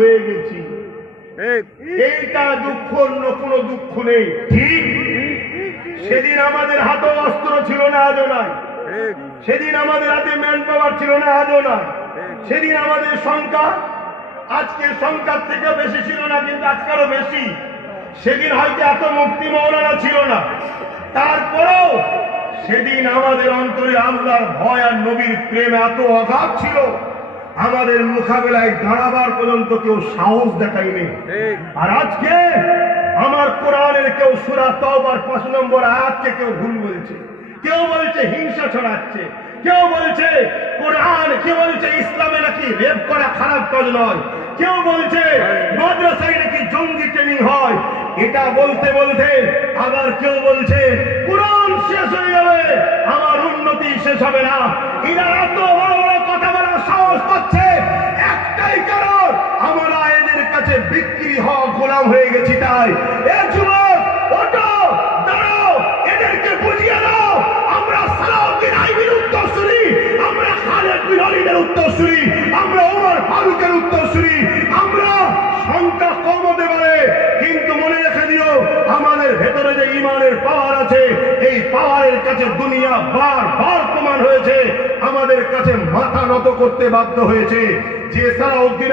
হয়ে গেছি। এইটা দুঃখ, অন্য কোনো দুঃখ নেই। ঠিক সেদিন আমাদের হাতে অস্ত্র ছিল না, আজও নাই। সেদিন আমাদের হাতে ম্যান পাওয়ার ছিল না, আজও নাই। সেদিন আমাদের সংখ্যা আজকের সংখ্যার থেকে বেশি ছিল না, কিন্তু আজকালও বেশি। সেদিন হয়তো এত মুক্তি মওলানা ছিল না, তারপরেও সেদিন আমাদের অন্তরে আল্লাহর ভয় আর নবীর প্রেম এত অগাধ ছিল, আমাদের মোকাবেলায় দাঁড়াবার পর্যন্ত কেউ সাহস দেখায়নি। আর আজকে আমার কোরআনের কেউ সূরা তাওবার 5 নম্বর আয়াতকে কেউ ভুল বলছে, কেউ বলছে হিংসা ছড়াচ্ছে, কেউ বলছে কোরআন, কেউ বলছে ইসলামে নাকি রেপ করা খারাপ কাজ নয়, কেউ বলছে মাদ্রাসায় নাকি জঙ্গি ট্রেনিং হয়। এটা বলতে বলতে আবার কেউ বলছে কোরআন শেষ হয়ে যাবে, আমার উন্নতি শেষ হবে না। এরা এত বড় বড় কথা বলার সাহস পাচ্ছে একটাই কারণ, আমরা এদের কাছে বিক্রি হওয়া গোলাম হয়ে গেছি। তাই এ যুবক, ওঠো, দাঁড়াও, এদেরকে বুঝিয়ে দাও আমরা সালাউদ্দিন আইবির উত্তরসূরি, আমরা খালেদ বিন ওয়ালিদের উত্তরসূরি, আমরা ওমর ফারুকের উত্তরসূরি। আমরা সংখ্যা কম হতে পারে, কিন্তু মনে রেখে দিও আমাদের ভেতরে যে ঈমানের পাওয়ার আছে, এই পাওয়ারের কাছে দুনিয়া বারবার প্রমাণ হয়েছে, আমাদের কাছে মাথা নত করতে বাধ্য হয়েছে। যে সালাউদ্দিন